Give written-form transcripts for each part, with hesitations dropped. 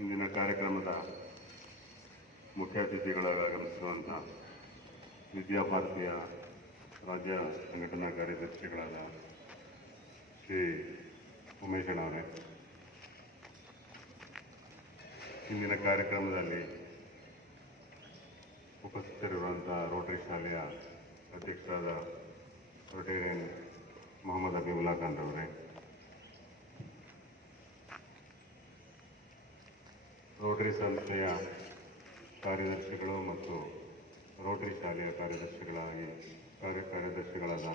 ಇಂದಿನ ಕಾರ್ಯಕ್ರಮದ ಮುಖ್ಯ ಅತಿಥಿಗಳಾಗಿ ಆಗಮಿಸಿರುವಂಥ ವಿದ್ಯಾಭಾರತಿಯ ರಾಜ್ಯ ಸಂಘಟನಾ ಕಾರ್ಯದರ್ಶಿಗಳಾದ ಶ್ರೀ ಉಮೇಶಣ್ಣವರೇ, ಇಂದಿನ ಕಾರ್ಯಕ್ರಮದಲ್ಲಿ ಉಪಸ್ಥಿತರಿರುವಂಥ ರೋಟರಿ ಶಾಲೆಯ ಅಧ್ಯಕ್ಷರಾದ ರೊಟೇರಿಯನ್ ಮೊಹಮ್ಮದ್ ಅಬೀಬುಲ್ಲಾ ಖಾನ್ ಅವರೇ, ರೋಟರಿ ಸಂಸ್ಥೆಯ ಕಾರ್ಯದರ್ಶಿಗಳು ಮತ್ತು ರೋಟರಿ ಶಾಲೆಯ ಕಾರ್ಯದರ್ಶಿಗಳಾದ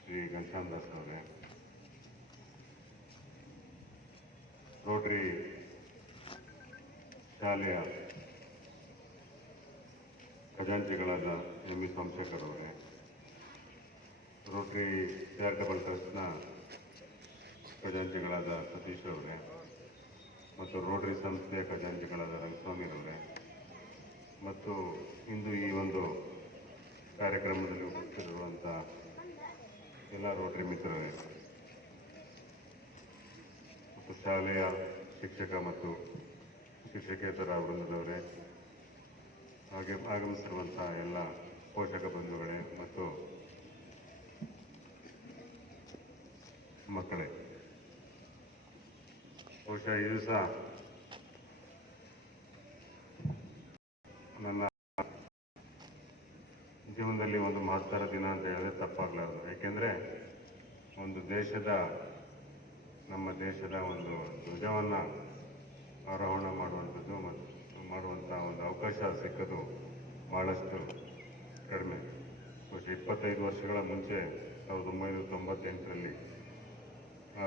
ಶ್ರೀ ಘನಶ್ಯಾಮ್ ದಾಸ್ ಅವರೇ, ರೋಟರಿ ಶಾಲೆಯ ಖಜಾಂಚಿಗಳಾದ ಎಂ ಇ ಸೋಮಶೇಖರ್ ಅವರೇ, ರೋಟರಿ ಚಾರಿಟಬಲ್ ಟ್ರಸ್ಟ್ನ ಖಜಾಂಚಿಗಳಾದ ಸತೀಶ್ ಅವರೇ ಮತ್ತು ರೋಟರಿ ಸಂಸ್ಥೆಯ ಖಜಾಂಚಿಗಳಾದ ರಂಗಸ್ವಾಮಿರವರೇ ಮತ್ತು ಇಂದು ಈ ಒಂದು ಕಾರ್ಯಕ್ರಮದಲ್ಲಿ ಉಪಸ್ಥಿತರಿರುವಂಥ ಎಲ್ಲ ರೋಟರಿ ಮಿತ್ರರೇ ಮತ್ತು ಶಾಲೆಯ ಶಿಕ್ಷಕ ಮತ್ತು ಶಿಕ್ಷಕೇತರ ವೃಂದದವರೇ, ಹಾಗೆ ಆಗಮಿಸಿರುವಂಥ ಎಲ್ಲ ಪೋಷಕ ಬಂಧುಗಳೇ ಮತ್ತು ಮಕ್ಕಳೇ, ಬಹುಶಃ ಈ ದಿವಸ ನನ್ನ ಜೀವನದಲ್ಲಿ ಒಂದು ಮಹತ್ತರ ದಿನ ಅಂತ ಹೇಳಿದ್ರೆ ತಪ್ಪಾಗಲಾರದು. ಏಕೆಂದರೆ ಒಂದು ನಮ್ಮ ದೇಶದ ಒಂದು ಧ್ವಜವನ್ನು ಆರೋಹಣ ಮಾಡುವಂಥ ಒಂದು ಅವಕಾಶ ಸಿಕ್ಕದು ಬಹಳಷ್ಟು ಕಡಿಮೆ. ಬಹುಶಃ 25 ವರ್ಷಗಳ ಮುಂಚೆ 1998ರಲ್ಲಿ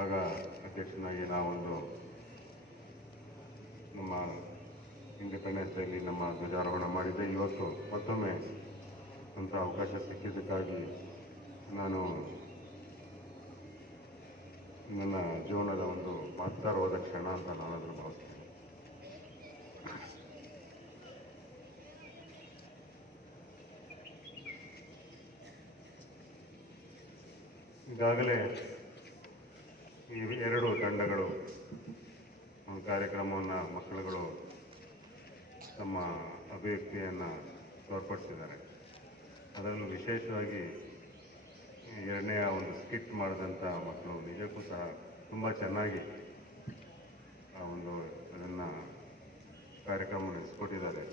ಆಗ ಅಧ್ಯಕ್ಷನಾಗಿ ನಾವೊಂದು ನಮ್ಮ ಇಂಡಿಪೆಂಡೆನ್ಸ್ ಡೇಲಿ ನಮ್ಮ ಧ್ವಜಾರೋಹಣ ಮಾಡಿದ್ದೆ. ಇವತ್ತು ಮತ್ತೊಮ್ಮೆ ಅಂಥ ಅವಕಾಶ ಸಿಕ್ಕಿದ್ದಕ್ಕಾಗಿ ನಾನು ನನ್ನ ಜೀವನದ ಒಂದು ಮಹತ್ತರವಾದ ಕ್ಷಣ ಅಂತ ನಾನು ಅದನ್ನು ಭಾವಿಸ್ತೇನೆ. ಈಗಾಗಲೇ ಈ ಎರಡು ತಂಡಗಳು ಒಂದು ಕಾರ್ಯಕ್ರಮವನ್ನು ಮಕ್ಕಳುಗಳು ತಮ್ಮ ಅಭಿವ್ಯಕ್ತಿಯನ್ನು ತೋರ್ಪಡಿಸಿದ್ದಾರೆ. ಅದರಲ್ಲೂ ವಿಶೇಷವಾಗಿ ಎರಡನೆಯ ಒಂದು ಸ್ಕಿಟ್ ಮಾಡಿದಂಥ ಮಕ್ಕಳು ನಿಜಕ್ಕೂ ಸಹ ತುಂಬ ಚೆನ್ನಾಗಿ ಆ ಒಂದು ಅದನ್ನು ಕಾರ್ಯಕ್ರಮ ನಡೆಸಿಕೊಟ್ಟಿದ್ದಾರೆ.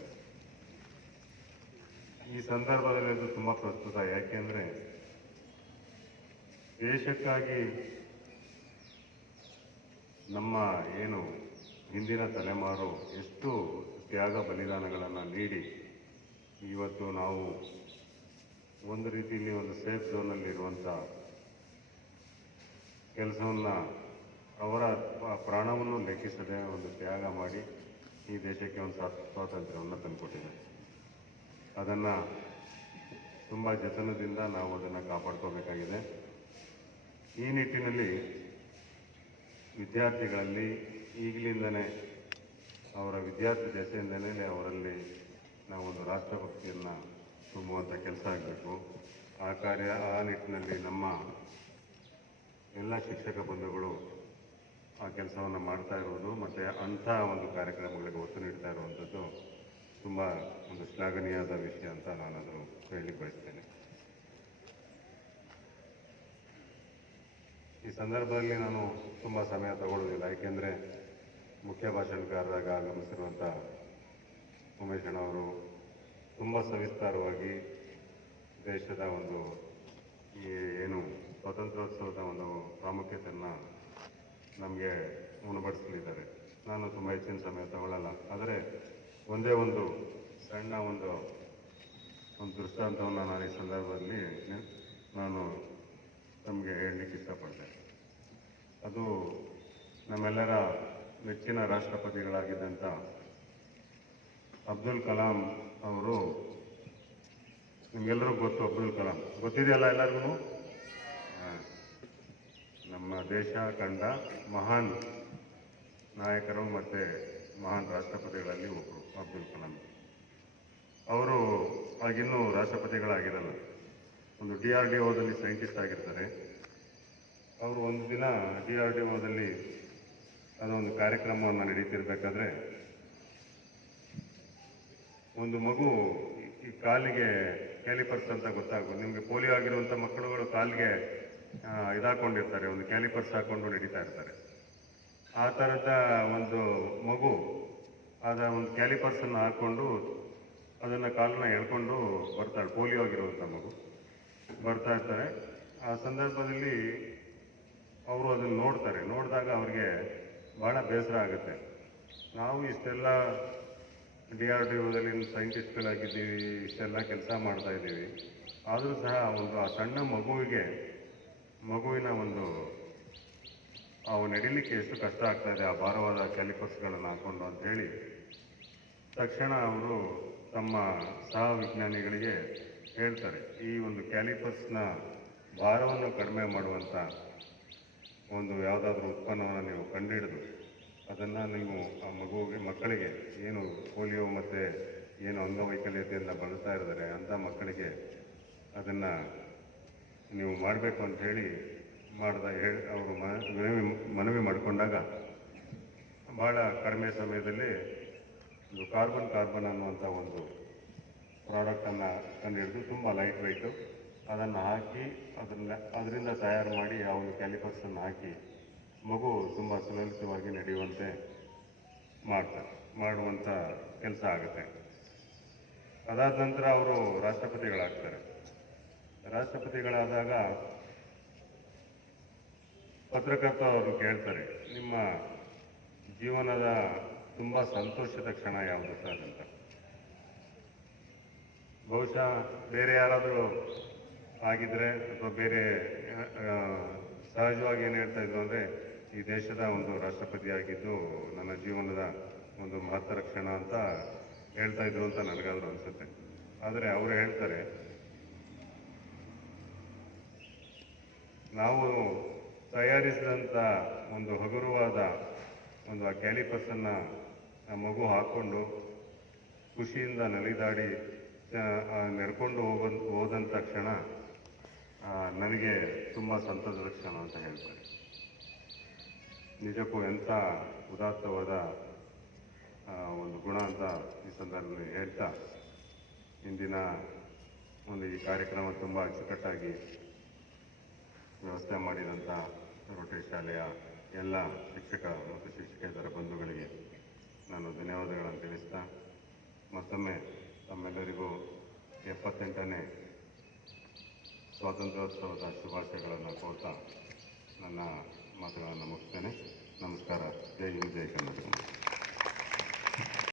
ಈ ಸಂದರ್ಭದಲ್ಲಿ ಅದು ತುಂಬ ಪ್ರಸ್ತುತ. ಯಾಕೆಂದರೆ ದೇಶಕ್ಕಾಗಿ ನಮ್ಮ ಏನು ಹಿಂದಿನ ತಲೆಮಾರು ಎಷ್ಟು ತ್ಯಾಗ ಬಲಿದಾನಗಳನ್ನು ನೀಡಿ ಇವತ್ತು ನಾವು ಒಂದು ರೀತಿಯಲ್ಲಿ ಒಂದು ಸೇಫ್ ಝೋನಲ್ಲಿರುವಂಥ ಕೆಲಸವನ್ನು ಅವರ ಪ್ರಾಣವನ್ನು ಲೆಕ್ಕಿಸದೆ ಒಂದು ತ್ಯಾಗ ಮಾಡಿ ಈ ದೇಶಕ್ಕೆ ಒಂದು ಸ್ವಾತಂತ್ರ್ಯವನ್ನು ತಂದುಕೊಟ್ಟಿದೆ. ಅದನ್ನು ತುಂಬ ಜತನದಿಂದ ನಾವು ಅದನ್ನು ಕಾಪಾಡ್ಕೋಬೇಕಾಗಿದೆ. ಈ ನಿಟ್ಟಿನಲ್ಲಿ ವಿದ್ಯಾರ್ಥಿಗಳಲ್ಲಿ ಈಗಲಿಂದನೇ ಅವರ ವಿದ್ಯಾರ್ಥಿ ದಶೆಯಿಂದಲೇ ಅವರಲ್ಲಿ ನಾವೊಂದು ರಾಷ್ಟ್ರಭಕ್ತಿಯನ್ನು ತುಂಬುವಂಥ ಕೆಲಸ ಆಗಬೇಕು. ಆ ನಿಟ್ಟಿನಲ್ಲಿ ನಮ್ಮ ಎಲ್ಲ ಶಿಕ್ಷಕ ಬಂಧುಗಳು ಆ ಕೆಲಸವನ್ನು ಮಾಡ್ತಾ ಇರೋದು ಮತ್ತು ಅಂಥ ಒಂದು ಕಾರ್ಯಕ್ರಮಗಳಿಗೆ ಒತ್ತು ನೀಡ್ತಾ ಇರುವಂಥದ್ದು ತುಂಬ ಒಂದು ಶ್ಲಾಘನೀಯವಾದ ವಿಷಯ ಅಂತ ನಾನು ಅದು ಹೇಳಿ ಬಯಸ್ತೇನೆ. ಈ ಸಂದರ್ಭದಲ್ಲಿ ನಾನು ತುಂಬ ಸಮಯ ತಗೊಳ್ಳೋದಿಲ್ಲ. ಏಕೆಂದರೆ ಮುಖ್ಯ ಭಾಷಣಕಾರರಾಗಿ ಆಗಮಿಸಿರುವಂಥ ಉಮೇಶಣ್ಣವರು ತುಂಬ ಸವಿಸ್ತಾರವಾಗಿ ದೇಶದ ಒಂದು ಈ ಏನು ಸ್ವಾತಂತ್ರ್ಯೋತ್ಸವದ ಒಂದು ಪ್ರಾಮುಖ್ಯತೆಯನ್ನು ನಮಗೆ ಉಣಬಡಿಸಲಿದ್ದಾರೆ. ನಾನು ತುಂಬ ಹೆಚ್ಚಿನ ಸಮಯ ತಗೊಳ್ಳಲ್ಲ. ಆದರೆ ಒಂದೇ ಒಂದು ಸಣ್ಣ ಒಂದು ದೃಷ್ಟಾಂತವನ್ನು ನಾನು ಈ ಸಂದರ್ಭದಲ್ಲಿ ನಾನು ನಮಗೆ ಹೇಳಲಿಕ್ಕೆ ಇಷ್ಟಪಡ್ತೇನೆ. ಅದು ನಮ್ಮೆಲ್ಲರ ನೆಚ್ಚಿನ ರಾಷ್ಟ್ರಪತಿಗಳಾಗಿದ್ದಂಥ ಅಬ್ದುಲ್ ಕಲಾಂ ಅವರು, ನಿಮಗೆಲ್ಲರಿಗೂ ಗೊತ್ತು, ಅಬ್ದುಲ್ ಕಲಾಂ ಗೊತ್ತಿದೆಯಲ್ಲ ಎಲ್ಲರಿಗೂ. ನಮ್ಮ ದೇಶ ಕಂಡ ಮಹಾನ್ ನಾಯಕರು ಮತ್ತು ಮಹಾನ್ ರಾಷ್ಟ್ರಪತಿಗಳಲ್ಲಿ ಒಬ್ಬರು ಅಬ್ದುಲ್ ಕಲಾಂ. ಅವರು ಆಗಿನ್ನೂ ರಾಷ್ಟ್ರಪತಿಗಳಾಗಿರಲ್ಲ, ಒಂದು DRDOದಲ್ಲಿ ಸೈಂಟಿಸ್ಟ್ ಆಗಿರ್ತಾರೆ. ಅವರು ಒಂದು ದಿನ DRDOದಲ್ಲಿ ಅದೊಂದು ಕಾರ್ಯಕ್ರಮವನ್ನು ನಡೀತಿರ್ಬೇಕಾದ್ರೆ ಒಂದು ಮಗು ಈ ಕಾಲಿಗೆ ಕ್ಯಾಲಿಪರ್ಸ್ ಅಂತ ಗೊತ್ತಾಗೋದು. ನಿಮಗೆ ಪೋಲಿಯೋ ಆಗಿರುವಂಥ ಮಕ್ಕಳುಗಳು ಕಾಲಿಗೆ ಇದಾಕೊಂಡಿರ್ತಾರೆ, ಒಂದು ಕ್ಯಾಲಿಪರ್ಸ್ ಹಾಕೊಂಡು ನಡೀತಾ ಇರ್ತಾರೆ. ಆ ಥರದ ಒಂದು ಮಗು ಒಂದು ಕ್ಯಾಲಿಪರ್ಸನ್ನು ಹಾಕ್ಕೊಂಡು ಅದನ್ನು ಕಾಲನ್ನ ಎಳ್ಕೊಂಡು ಬರ್ತಾಳೆ, ಪೋಲಿಯೋ ಆಗಿರುವಂಥ ಮಗು ಬರ್ತಾ ಇರ್ತಾರೆ. ಆ ಸಂದರ್ಭದಲ್ಲಿ ಅವರು ಅದನ್ನು ನೋಡಿದಾಗ ಅವ್ರಿಗೆ ಭಾಳ ಬೇಸರ ಆಗುತ್ತೆ. ನಾವು ಇಷ್ಟೆಲ್ಲ DRDOದಲ್ಲಿ ಸೈಂಟಿಸ್ಟ್ಗಳಾಗಿದ್ದೀವಿ, ಇಷ್ಟೆಲ್ಲ ಕೆಲಸ ಮಾಡ್ತಾ ಇದ್ದೀವಿ, ಆದರೂ ಸಹ ಆ ಸಣ್ಣ ಮಗುವಿನ ನಡಿಲಿಕ್ಕೆ ಎಷ್ಟು ಕಷ್ಟ ಆಗ್ತಾ ಇದೆ ಆ ಭಾರವಾದ ಕ್ಯಾಲಿಪರ್ಸ್ಗಳನ್ನು ಹಾಕ್ಕೊಂಡು ಅಂತ ಹೇಳಿ ತಕ್ಷಣ ಅವರು ತಮ್ಮ ಸಹ ವಿಜ್ಞಾನಿಗಳಿಗೆ ಹೇಳ್ತಾರೆ, ಈ ಒಂದು ಕ್ಯಾಲಿಪರ್ಸ್ನ ಭಾರವನ್ನು ಕಡಿಮೆ ಮಾಡುವಂಥ ಯಾವುದಾದ್ರೂ ಉತ್ಪನ್ನವನ್ನು ನೀವು ಕಂಡುಹಿಡಿದು ಅದನ್ನು ನೀವು ಆ ಮಕ್ಕಳಿಗೆ ಏನು ಪೋಲಿಯೋ ಮತ್ತು ಏನು ಅಂಗವೈಕಲ್ಯತೆಯಿಂದ ಬಳಸ್ತಾ ಇದ್ದಾರೆ ಅಂಥ ಮಕ್ಕಳಿಗೆ ಅದನ್ನು ನೀವು ಮಾಡಬೇಕು ಅಂತ ಹೇಳಿ ಅವರು ಮನವಿ ಮಾಡಿಕೊಂಡಾಗ ಭಾಳ ಕಡಿಮೆ ಸಮಯದಲ್ಲಿ ಕಾರ್ಬನ್ ಅನ್ನುವಂಥ ಒಂದು ಪ್ರಾಡಕ್ಟನ್ನು ಕಂಡುಹಿಡಿದು ತುಂಬ ಲೈಟ್ ವೆಯ್ಟು ಅದನ್ನು ಹಾಕಿ ಅದರಿಂದ ತಯಾರು ಮಾಡಿ ಆ ಒಂದು ಕ್ಯಾಲಿಪರ್ಸನ್ನು ಹಾಕಿ ಮಗು ತುಂಬ ಸುಲಲಿತವಾಗಿ ನಡೆಯುವಂತೆ ಮಾಡುವಂಥ ಕೆಲಸ ಆಗುತ್ತೆ. ಅದಾದ ನಂತರ ಅವರು ರಾಷ್ಟ್ರಪತಿಗಳಾಗ್ತಾರೆ. ರಾಷ್ಟ್ರಪತಿಗಳಾದಾಗ ಪತ್ರಕರ್ತ ಅವರು ಕೇಳ್ತಾರೆ, ನಿಮ್ಮ ಜೀವನದ ತುಂಬ ಸಂತೋಷದ ಕ್ಷಣ ಯಾವುದು ಸರ್ ಅಂತ. ಬಹುಶಃ ಬೇರೆ ಯಾರಾದರೂ ಆಗಿದ್ರೆ ಅಥವಾ ಬೇರೆ ಸಹಜವಾಗಿ ಏನು ಹೇಳ್ತಾ ಇದ್ರು ಅಂದರೆ, ಈ ದೇಶದ ಒಂದು ರಾಷ್ಟ್ರಪತಿಯಾಗಿದ್ದು ನನ್ನ ಜೀವನದ ಒಂದು ಮಹತ್ತರ ಕ್ಷಣ ಅಂತ ಹೇಳ್ತಾ ಇದ್ರು ಅಂತ ನನಗಾದರೂ ಅನಿಸುತ್ತೆ. ಆದರೆ ಅವರು ಹೇಳ್ತಾರೆ, ನಾವು ತಯಾರಿಸಿದಂಥ ಒಂದು ಹಗುರವಾದ ಆ ಕ್ಯಾಲಿಪರ್ಸನ್ನು ಮಗು ಹಾಕ್ಕೊಂಡು ಖುಷಿಯಿಂದ ನಲಿದಾಡಿ ನೆಡ್ಕೊಂಡು ಹೋದಂಥ ಕ್ಷಣ ನನಗೆ ತುಂಬ ಸಂತಸದ ಕ್ಷಣ ಅಂತ ಹೇಳ್ತಾರೆ. ನಿಜಕ್ಕೂ ಎಂಥ ಉದಾತ್ತವಾದ ಒಂದು ಗುಣ ಅಂತ ಈ ಸಂದರ್ಭದಲ್ಲಿ ಹೇಳ್ತಾ, ಇಂದಿನ ಈ ಕಾರ್ಯಕ್ರಮ ತುಂಬ ಅಚ್ಚುಕಟ್ಟಾಗಿ ವ್ಯವಸ್ಥೆ ಮಾಡಿದಂಥ ರೋಟರಿ ಶಾಲೆಯ ಎಲ್ಲ ಶಿಕ್ಷಕ ಮತ್ತು ಶಿಕ್ಷಕೇತರ ಬಂಧುಗಳಿಗೆ ನಾನು ಧನ್ಯವಾದಗಳನ್ನು ತಿಳಿಸ್ತಾ, ಮತ್ತೊಮ್ಮೆ ತಮ್ಮೆಲ್ಲರಿಗೂ 78ನೇ ಸ್ವಾತಂತ್ರ್ಯೋತ್ಸವದ ಶುಭಾಶಯಗಳನ್ನು ಕೋರ್ತಾ ನನ್ನ ಮಾತುಗಳನ್ನು ಮುಗಿಸ್ತೇನೆ. ನಮಸ್ಕಾರ. ಜೈ ಹಿಂದ್, ಜೈ ಕರ್ನಾಟಕ.